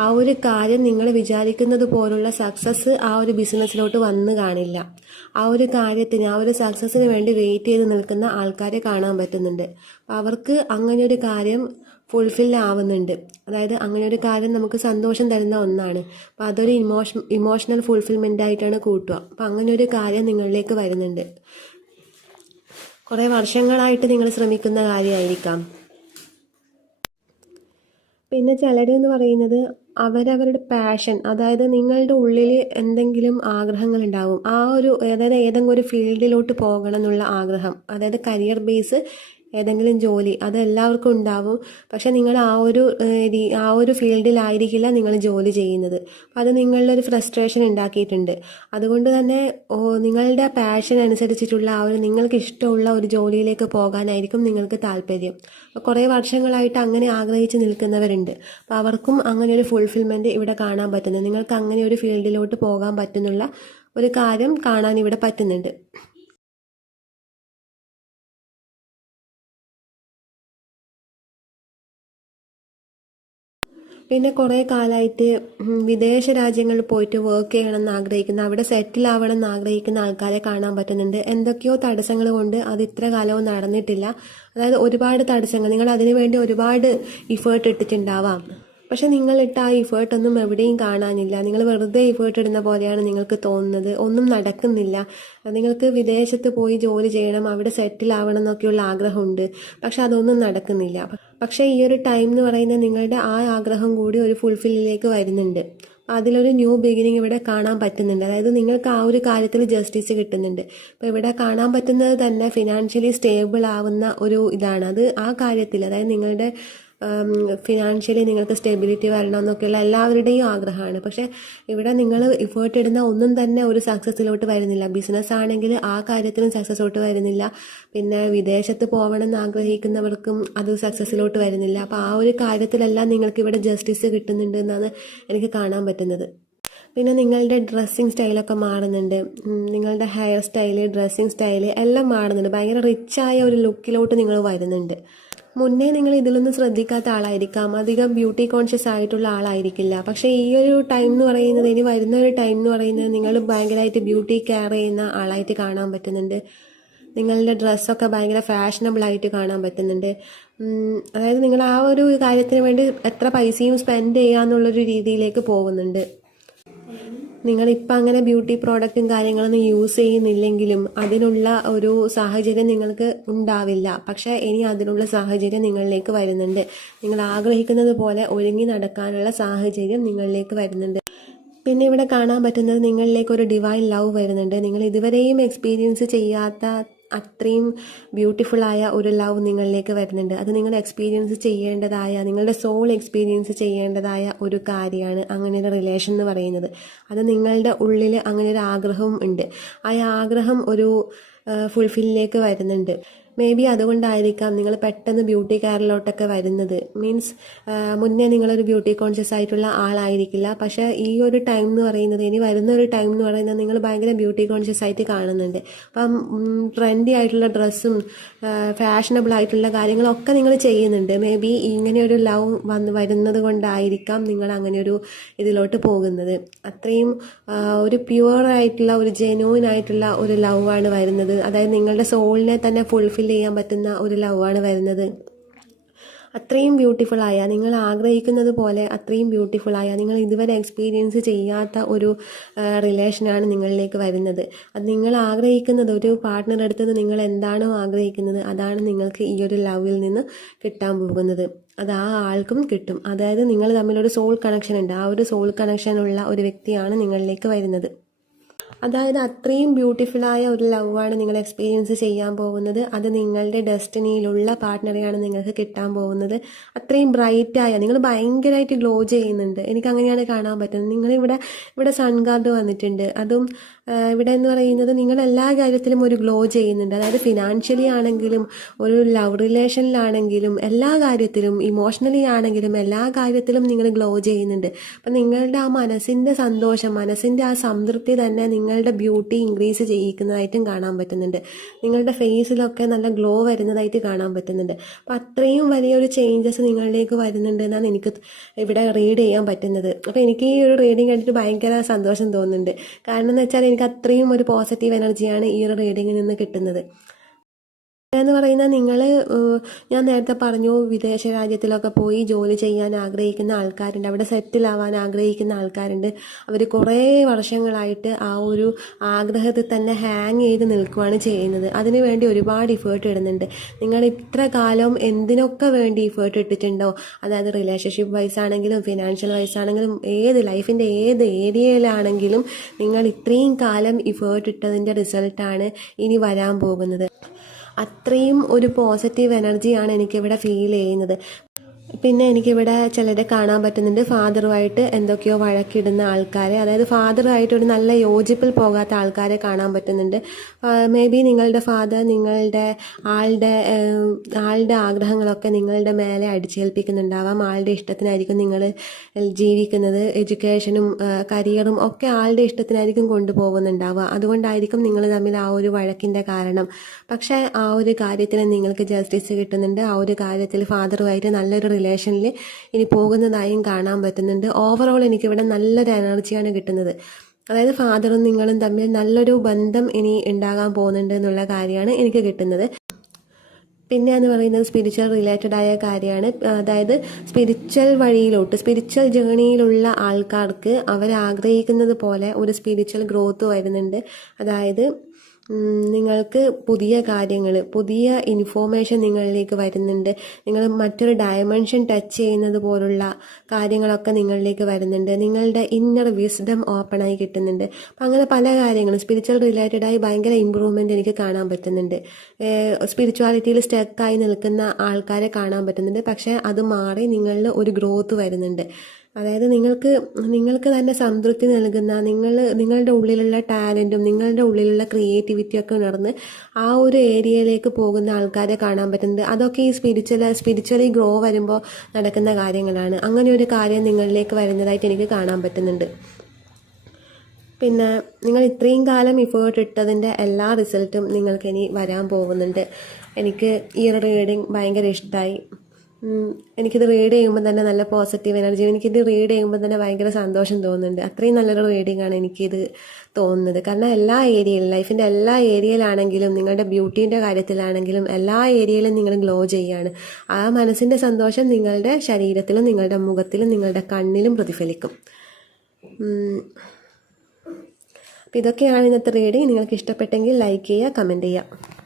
ആ ഒരു കാര്യം നിങ്ങൾ വിചാരിക്കുന്നത് പോലുള്ള സക്സസ് ആ ഒരു ബിസിനസ്സിലോട്ട് വന്ന് കാണില്ല. ആ ഒരു കാര്യത്തിന്, ആ ഒരു സക്സസ്സിന് വേണ്ടി വെയിറ്റ് ചെയ്ത് നിൽക്കുന്ന ആൾക്കാരെ കാണാൻ പറ്റുന്നുണ്ട്. അവർക്ക് അങ്ങനെ ഒരു കാര്യം ഫുൾഫിൽ ആവുന്നുണ്ട്. അതായത് അങ്ങനെ ഒരു കാര്യം നമുക്ക് സന്തോഷം തരുന്ന ഒന്നാണ്. അപ്പോൾ അതൊരു ഇമോഷണൽ ഫുൾഫിൽമെൻ്റ് ആയിട്ടാണ് കൂട്ടുക. അപ്പോൾ അങ്ങനെ ഒരു കാര്യം നിങ്ങളിലേക്ക് വരുന്നുണ്ട്. കുറേ വർഷങ്ങളായിട്ട് നിങ്ങൾ ശ്രമിക്കുന്ന കാര്യമായിരിക്കാം. പിന്നെ ചിലരെന്ന് പറയുന്നത് അവരവരുടെ പാഷൻ, അതായത് നിങ്ങളുടെ ഉള്ളിൽ എന്തെങ്കിലും ആഗ്രഹങ്ങൾ ഉണ്ടാവും. അതായത് ഏതെങ്കിലും ഒരു ഫീൽഡിലോട്ട് പോകണം എന്നുള്ള ആഗ്രഹം, അതായത് കരിയർ ബേസ് ഏതെങ്കിലും ജോലി, അത് എല്ലാവർക്കും ഉണ്ടാവും. പക്ഷെ നിങ്ങൾ ആ ഒരു ഫീൽഡിലായിരിക്കില്ല നിങ്ങൾ ജോലി ചെയ്യുന്നത്. അത് നിങ്ങളിലൊരു ഫ്രസ്ട്രേഷൻ ഉണ്ടാക്കിയിട്ടുണ്ട്. അതുകൊണ്ട് തന്നെ നിങ്ങളുടെ പാഷൻ അനുസരിച്ചിട്ടുള്ള നിങ്ങൾക്ക് ഇഷ്ടമുള്ള ഒരു ജോലിയിലേക്ക് പോകാനായിരിക്കും നിങ്ങൾക്ക് താല്പര്യം. കുറേ വർഷങ്ങളായിട്ട് അങ്ങനെ ആഗ്രഹിച്ച് നിൽക്കുന്നവരുണ്ട്. അപ്പോൾ അവർക്കും അങ്ങനെ ഒരു ഫുൾഫിൽമെൻറ്റ് ഇവിടെ കാണാൻ പറ്റുന്നത്. നിങ്ങൾക്ക് അങ്ങനെ ഒരു ഫീൽഡിലോട്ട് പോകാൻ പറ്റുന്നുള്ള ഒരു കാര്യം കാണാൻ ഇവിടെ പറ്റുന്നുണ്ട്. പിന്നെ കുറേ കാലമായിട്ട് വിദേശ രാജ്യങ്ങളിൽ പോയിട്ട് വർക്ക് ചെയ്യണമെന്ന് ആഗ്രഹിക്കുന്ന, അവിടെ സെറ്റിൽ ആവണം എന്ന് ആഗ്രഹിക്കുന്ന ആൾക്കാരെ കാണാൻ പറ്റുന്നുണ്ട്. എന്തൊക്കെയോ തടസ്സങ്ങൾ കൊണ്ട് അത് ഇത്ര കാലവും നടന്നിട്ടില്ല. അതായത് ഒരുപാട് തടസ്സങ്ങൾ, നിങ്ങൾ അതിനു വേണ്ടി ഒരുപാട് ഇഫേർട്ട് ഇട്ടിട്ടുണ്ടാവാം. പക്ഷെ നിങ്ങളിട്ട ആ ഇഫേർട്ടൊന്നും എവിടെയും കാണാനില്ല. നിങ്ങൾ വെറുതെ ഇഫേർട്ട് ഇടുന്ന പോലെയാണ് നിങ്ങൾക്ക് തോന്നുന്നത്. ഒന്നും നടക്കുന്നില്ല. നിങ്ങൾക്ക് വിദേശത്ത് പോയി ജോലി ചെയ്യണം, അവിടെ സെറ്റിൽ ആവണം എന്നൊക്കെയുള്ള ആഗ്രഹമുണ്ട്. പക്ഷെ അതൊന്നും നടക്കുന്നില്ല. പക്ഷേ ഈ ഒരു ടൈം എന്ന് പറയുന്നത് നിങ്ങളുടെ ആ ആഗ്രഹം കൂടി ഒരു ഫുൾഫില്ലിലേക്ക് വരുന്നുണ്ട്. അതിലൊരു ന്യൂ ബിഗിനിങ് ഇവിടെ കാണാൻ പറ്റുന്നുണ്ട്. അതായത് നിങ്ങൾക്ക് ആ ഒരു കാര്യത്തിൽ ജസ്റ്റിസ് കിട്ടുന്നുണ്ട്. അപ്പോൾ ഇവിടെ കാണാൻ പറ്റുന്നത് തന്നെ ഫിനാൻഷ്യലി സ്റ്റേബിൾ ആവുന്ന ഒരു ഇതാണ്. അത് ആ കാര്യത്തിൽ, അതായത് നിങ്ങളുടെ ഫിനാൻഷ്യലി നിങ്ങൾക്ക് സ്റ്റെബിലിറ്റി വരണം എന്നൊക്കെയുള്ള എല്ലാവരുടെയും ആഗ്രഹമാണ്. പക്ഷേ ഇവിടെ നിങ്ങൾ ഇഫേർട്ട് ഇടുന്ന ഒന്നും തന്നെ ഒരു സക്സസ്സിലോട്ട് വരുന്നില്ല. ബിസിനസ് ആണെങ്കിൽ ആ കാര്യത്തിലും സക്സസ്സിലോട്ട് വരുന്നില്ല. പിന്നെ വിദേശത്ത് പോകണമെന്ന് ആഗ്രഹിക്കുന്നവർക്കും അത് സക്സസ്സിലോട്ട് വരുന്നില്ല. അപ്പോൾ ആ ഒരു കാര്യത്തിലെല്ലാം നിങ്ങൾക്ക് ഇവിടെ ജസ്റ്റിസ് കിട്ടുന്നുണ്ട് എന്നാണ് എനിക്ക് കാണാൻ പറ്റുന്നത്. പിന്നെ നിങ്ങളുടെ ഡ്രസ്സിങ് സ്റ്റൈലൊക്കെ മാറുന്നുണ്ട്. നിങ്ങളുടെ ഹെയർ സ്റ്റൈല്, ഡ്രസ്സിങ് സ്റ്റൈല് എല്ലാം മാറുന്നുണ്ട്. ഭയങ്കര റിച്ചായ ഒരു ലുക്കിലോട്ട് നിങ്ങൾ വരുന്നുണ്ട്. മുന്നേ നിങ്ങൾ ഇതിലൊന്നും ശ്രദ്ധിക്കാത്ത ആളായിരിക്കാം, അധികം ബ്യൂട്ടി കോൺഷ്യസ് ആയിട്ടുള്ള ആളായിരിക്കില്ല. പക്ഷേ ഈ ഒരു ടൈം എന്ന് പറയുന്നത്, ഇനി വരുന്ന ഒരു ടൈം എന്ന് പറയുന്നത് നിങ്ങൾ ഭയങ്കരമായിട്ട് ബ്യൂട്ടി കെയർ ചെയ്യുന്ന ആളായിട്ട് കാണാൻ പറ്റുന്നുണ്ട്. നിങ്ങളുടെ ഡ്രസ്സൊക്കെ ഭയങ്കര ഫാഷനബിൾ ആയിട്ട് കാണാൻ പറ്റുന്നുണ്ട്. അതായത് നിങ്ങൾ ആ ഒരു കാര്യത്തിന് വേണ്ടി എത്ര പൈസയും സ്പെൻഡ് ചെയ്യാന്നുള്ളൊരു രീതിയിലേക്ക് പോകുന്നുണ്ട്. നിങ്ങളിപ്പോൾ അങ്ങനെ ബ്യൂട്ടി പ്രോഡക്റ്റും കാര്യങ്ങളൊന്നും യൂസ് ചെയ്യുന്നില്ലെങ്കിലും അതിനുള്ള ഒരു സാഹചര്യം നിങ്ങൾക്ക് ഉണ്ടാവില്ല. പക്ഷേ ഇനി അതിനുള്ള സാഹചര്യം നിങ്ങളിലേക്ക് വരുന്നുണ്ട്. നിങ്ങൾ ആഗ്രഹിക്കുന്നത് പോലെ ഒരുങ്ങി നടക്കാനുള്ള സാഹചര്യം നിങ്ങളിലേക്ക് വരുന്നുണ്ട്. പിന്നെ ഇവിടെ കാണാൻ പറ്റുന്നത് നിങ്ങളിലേക്ക് ഒരു ഡിവൈൻ ലവ് വരുന്നുണ്ട്. നിങ്ങൾ ഇതുവരെയും എക്സ്പീരിയൻസ് ചെയ്യാത്ത അത്രയും ബ്യൂട്ടിഫുള്ളായ ഒരു ലവ് നിങ്ങളിലേക്ക് വരുന്നുണ്ട്. അത് നിങ്ങൾ എക്സ്പീരിയൻസ് ചെയ്യേണ്ടതായ, നിങ്ങളുടെ സോൾ എക്സ്പീരിയൻസ് ചെയ്യേണ്ടതായ ഒരു കാര്യമാണ് അങ്ങനെ ഒരു റിലേഷൻ എന്ന് പറയുന്നത്. അത് നിങ്ങളുടെ ഉള്ളിൽ അങ്ങനെ ഒരു ആഗ്രഹവും ഉണ്ട്. ആ ആഗ്രഹം ഒരു ഫുൾഫില്ലിലേക്ക് വരുന്നുണ്ട്. മേ ബി അതുകൊണ്ടായിരിക്കാം നിങ്ങൾ പെട്ടെന്ന് ബ്യൂട്ടി കെയറിലോട്ടൊക്കെ വരുന്നത്. മീൻസ് മുന്നേ നിങ്ങളൊരു ബ്യൂട്ടി കോൺഷ്യസ് ആയിട്ടുള്ള ആളായിരിക്കില്ല, പക്ഷേ ഈ ഒരു ടൈം എന്ന് പറയുന്നത്, ഇനി വരുന്ന ഒരു ടൈം എന്ന് പറയുന്നത് നിങ്ങൾ ഭയങ്കര ബ്യൂട്ടി കോൺഷ്യസ് ആയിട്ട് കാണുന്നുണ്ട്. അപ്പം ട്രെൻഡി ആയിട്ടുള്ള ഡ്രസ്സും ഫാഷനബിൾ ആയിട്ടുള്ള കാര്യങ്ങളൊക്കെ നിങ്ങൾ ചെയ്യുന്നുണ്ട്. മേ ബി ഇങ്ങനെ ഒരു ലവ് വരുന്നത് കൊണ്ടായിരിക്കാം നിങ്ങൾ അങ്ങനെ ഒരു ഇതിലോട്ട് പോകുന്നത്. അത്രയും ഒരു പ്യുവർ ആയിട്ടുള്ള, ഒരു ജെന്യൂൻ ആയിട്ടുള്ള ഒരു ലവ് ആണ് വരുന്നത്. അതായത് നിങ്ങളുടെ സോളിനെ തന്നെ ഫുൾഫിൽ ചെയ്യാൻ പറ്റുന്ന ഒരു ലവാണ് വരുന്നത്. അത്രയും ബ്യൂട്ടിഫുള്ളായ, നിങ്ങൾ ആഗ്രഹിക്കുന്നത് പോലെ അത്രയും ബ്യൂട്ടിഫുള്ളായ, നിങ്ങൾ ഇതുവരെ എക്സ്പീരിയൻസ് ചെയ്യാത്ത ഒരു റിലേഷനാണ് നിങ്ങളിലേക്ക് വരുന്നത്. അത് നിങ്ങൾ ആഗ്രഹിക്കുന്നത്, ഒരു പാർട്ട്ണർ എടുത്തത് നിങ്ങൾ എന്താണോ ആഗ്രഹിക്കുന്നത് അതാണ് നിങ്ങൾക്ക് ഈ ഒരു ലവിൽ നിന്ന് കിട്ടാൻ പോകുന്നത്. അത് ആ ആൾക്കും കിട്ടും. അതായത് നിങ്ങൾ തമ്മിലൊരു സോൾ കണക്ഷൻ ഉണ്ട്. ആ ഒരു സോൾ കണക്ഷനുള്ള ഒരു വ്യക്തിയാണ് നിങ്ങളിലേക്ക് വരുന്നത്. അതായത് അത്രയും ബ്യൂട്ടിഫുള്ളായ ഒരു ലവാണ് നിങ്ങൾ എക്സ്പീരിയൻസ് ചെയ്യാൻ പോകുന്നത്. അത് നിങ്ങളുടെ ഡെസ്റ്റിനിയിലുള്ള പാർട്ട്ണറെയാണ് നിങ്ങൾക്ക് കിട്ടാൻ പോകുന്നത്. അത്രയും ബ്രൈറ്റായ, നിങ്ങൾ ഭയങ്കരമായിട്ട് ഗ്ലോ ചെയ്യുന്നുണ്ട്. എനിക്ക് അങ്ങനെയാണ് കാണാൻ പറ്റുന്നത്. ഇവിടെ സൺ കാർഡ് വന്നിട്ടുണ്ട്. അതും ഇവിടെ എന്ന് പറയുന്നത് നിങ്ങൾ എല്ലാ കാര്യത്തിലും ഒരു ഗ്ലോ ചെയ്യുന്നുണ്ട്. അതായത് ഫിനാൻഷ്യലി ആണെങ്കിലും, ഒരു ലവ് റിലേഷനിലാണെങ്കിലും, എല്ലാ കാര്യത്തിലും, ഇമോഷണലി ആണെങ്കിലും എല്ലാ കാര്യത്തിലും നിങ്ങൾ ഗ്ലോ ചെയ്യുന്നുണ്ട്. അപ്പം നിങ്ങളുടെ ആ മനസ്സിൻ്റെ സന്തോഷം, മനസ്സിൻ്റെ ആ സംതൃപ്തി തന്നെ നിങ്ങളുടെ ബ്യൂട്ടി ഇൻക്രീസ് ചെയ്യിക്കുന്നതായിട്ടും കാണാൻ പറ്റുന്നുണ്ട്. നിങ്ങളുടെ ഫേസിലൊക്കെ നല്ല ഗ്ലോ വരുന്നതായിട്ട് കാണാൻ പറ്റുന്നുണ്ട്. അപ്പം അത്രയും വലിയൊരു ചേഞ്ചസ് നിങ്ങളിലേക്ക് വരുന്നുണ്ട് എന്നാണ് എനിക്ക് ഇവിടെ റീഡ് ചെയ്യാൻ പറ്റുന്നത്. അപ്പോൾ എനിക്ക് ഈ ഒരു റീഡിങ് കണ്ടിട്ട് ഭയങ്കര സന്തോഷം തോന്നുന്നുണ്ട്. കാരണം എന്ന് വെച്ചാൽ എനിക്ക് അത്രയും ഒരു പോസിറ്റീവ് എനർജിയാണ് ഈ ഒരു റീഡിങ്ങിൽ നിന്ന് കിട്ടുന്നത്. എന്ന് പറയുന്നത് ഞാൻ നേരത്തെ പറഞ്ഞു, വിദേശ രാജ്യത്തിലൊക്കെ പോയി ജോലി ചെയ്യാൻ ആഗ്രഹിക്കുന്ന ആൾക്കാരുണ്ട്, അവിടെ സെറ്റിൽ ആവാൻ ആഗ്രഹിക്കുന്ന ആൾക്കാരുണ്ട്. അവർ കുറേ വർഷങ്ങളായിട്ട് ആ ഒരു ആഗ്രഹത്തിൽ തന്നെ ഹാങ് ചെയ്ത് നിൽക്കുകയാണ് ചെയ്യുന്നത്. അതിനു വേണ്ടി ഒരുപാട് ഇഫേർട്ട് ഇടുന്നുണ്ട്. നിങ്ങൾ ഇത്ര കാലം എന്തിനൊക്കെ വേണ്ടി ഇഫേർട്ട് ഇട്ടിട്ടുണ്ടോ, അതായത് റിലേഷൻഷിപ്പ് വൈസ് ആണെങ്കിലും ഫിനാൻഷ്യൽ വൈസ് ആണെങ്കിലും ലൈഫിൻ്റെ ഏത് ഏരിയയിലാണെങ്കിലും നിങ്ങൾ ഇത്രയും കാലം ഇഫേർട്ട് ഇട്ടതിൻ്റെ റിസൾട്ടാണ് ഇനി വരാൻ പോകുന്നത്. അത്രയും ഒരു പോസിറ്റീവ് എനർജിയാണ് എനിക്കിവിടെ ഫീൽ ചെയ്യുന്നത്. പിന്നെ എനിക്കിവിടെ ചിലരെ കാണാൻ പറ്റുന്നുണ്ട്, ഫാദറുമായിട്ട് എന്തൊക്കെയോ വഴക്കിടുന്ന ആൾക്കാരെ, അതായത് ഫാദറുമായിട്ട് ഒരു നല്ല യോജിപ്പിൽ പോകാത്ത ആൾക്കാരെ കാണാൻ പറ്റുന്നുണ്ട്. മേ ബി നിങ്ങളുടെ ഫാദർ നിങ്ങളുടെ ആളുടെ ആഗ്രഹങ്ങളൊക്കെ നിങ്ങളുടെ മേലെ അടിച്ചേൽപ്പിക്കുന്നുണ്ടാവാം. ആളുടെ ഇഷ്ടത്തിനായിരിക്കും നിങ്ങൾ ജീവിക്കുന്നത്. എഡ്യൂക്കേഷനും കരിയറും ഒക്കെ ആളുടെ ഇഷ്ടത്തിനായിരിക്കും കൊണ്ടുപോകുന്നുണ്ടാവുക. അതുകൊണ്ടായിരിക്കും നിങ്ങൾ തമ്മിൽ ആ ഒരു വഴക്കിൻ്റെ കാരണം. പക്ഷേ ആ ഒരു കാര്യത്തിൽ നിങ്ങൾക്ക് ജസ്റ്റിസ് കിട്ടുന്നുണ്ട്. ആ ഒരു കാര്യത്തിൽ ഫാദറുമായിട്ട് നല്ലൊരു റിലേഷനിൽ ഇനി പോകുന്നതായും കാണാൻ പറ്റുന്നുണ്ട്. ഓവറോൾ എനിക്കിവിടെ നല്ലൊരു എനർജിയാണ് കിട്ടുന്നത്. അതായത് ഫാദറും നിങ്ങളും തമ്മിൽ നല്ലൊരു ബന്ധം ഇനി ഉണ്ടാകാൻ പോകുന്നുണ്ട് എന്നുള്ള കാര്യമാണ് എനിക്ക് കിട്ടുന്നത്. പിന്നെ എന്ന് പറയുന്നത് സ്പിരിച്വൽ റിലേറ്റഡ് ആയ കാര്യമാണ്. അതായത് സ്പിരിച്വൽ വഴിയിലോട്ട്, സ്പിരിച്വൽ ജേണിയിലുള്ള ആൾക്കാർക്ക് അവരാഗ്രഹിക്കുന്നത് പോലെ ഒരു സ്പിരിച്വൽ ഗ്രോത്ത് വരുന്നുണ്ട്. അതായത് നിങ്ങൾക്ക് പുതിയ കാര്യങ്ങൾ, പുതിയ ഇൻഫോർമേഷൻ നിങ്ങളിലേക്ക് വരുന്നുണ്ട്. നിങ്ങൾ മറ്റൊരു ഡയമെൻഷൻ ടച്ച് ചെയ്യുന്നത് പോലുള്ള കാര്യങ്ങളൊക്കെ നിങ്ങളിലേക്ക് വരുന്നുണ്ട്. നിങ്ങളുടെ ഇന്നർ വിസ്ഡം ഓപ്പണായി കിട്ടുന്നുണ്ട്. അപ്പം അങ്ങനെ പല കാര്യങ്ങളും സ്പിരിച്വൽ റിലേറ്റഡായി ഭയങ്കര ഇമ്പ്രൂവ്മെൻറ്റ് എനിക്ക് കാണാൻ പറ്റുന്നുണ്ട്. സ്പിരിച്വാലിറ്റിയിൽ സ്റ്റക്കായി നിൽക്കുന്ന ആൾക്കാരെ കാണാൻ പറ്റുന്നുണ്ട്. പക്ഷേ അത് മാറി നിങ്ങളിൽ ഒരു ഗ്രോത്ത് വരുന്നുണ്ട്. അതായത് നിങ്ങൾക്ക് തന്നെ സംതൃപ്തി നൽകുന്ന, നിങ്ങളുടെ ഉള്ളിലുള്ള ടാലൻറ്റും നിങ്ങളുടെ ഉള്ളിലുള്ള ക്രിയേറ്റിവിറ്റിയൊക്കെ ഉണർന്ന് ആ ഒരു ഏരിയയിലേക്ക് പോകുന്ന ആൾക്കാരെ കാണാൻ പറ്റുന്നുണ്ട്. അതൊക്കെ ഈ സ്പിരിച്വലി ഗ്രോ വരുമ്പോൾ നടക്കുന്ന കാര്യങ്ങളാണ്. അങ്ങനെ ഒരു കാര്യം നിങ്ങളിലേക്ക് വരുന്നതായിട്ട് എനിക്ക് കാണാൻ പറ്റുന്നുണ്ട്. പിന്നെ നിങ്ങൾ ഇത്രയും കാലം ഇഫേർട്ട് ഇട്ടതിൻ്റെ എല്ലാ റിസൾട്ടും നിങ്ങൾക്കിനി വരാൻ പോകുന്നുണ്ട്. എനിക്ക് ഈ റീഡിങ് ഭയങ്കര ഇഷ്ടമായി. എനിക്കിത് റീഡ് ചെയ്യുമ്പോൾ തന്നെ നല്ല പോസിറ്റീവ് എനർജി, എനിക്കിത് റീഡ് ചെയ്യുമ്പോൾ തന്നെ ഭയങ്കര സന്തോഷം തോന്നുന്നുണ്ട്. അത്രയും നല്ലൊരു റീഡിങ്ങാണ് എനിക്കിത് തോന്നുന്നത്. കാരണം എല്ലാ ഏരിയയിലും, ലൈഫിൻ്റെ എല്ലാ ഏരിയയിലാണെങ്കിലും, നിങ്ങളുടെ ബ്യൂട്ടീൻ്റെ കാര്യത്തിലാണെങ്കിലും എല്ലാ ഏരിയയിലും നിങ്ങൾ ഗ്ലോ ചെയ്യുകയാണ്. ആ മനസ്സിൻ്റെ സന്തോഷം നിങ്ങളുടെ ശരീരത്തിലും നിങ്ങളുടെ മുഖത്തിലും നിങ്ങളുടെ കണ്ണിലും പ്രതിഫലിക്കും. അപ്പം ഇതൊക്കെയാണ് ഇന്നത്തെ റീഡിങ്. നിങ്ങൾക്ക് ഇഷ്ടപ്പെട്ടെങ്കിൽ ലൈക്ക് ചെയ്യുക, കമൻറ്റ് ചെയ്യുക.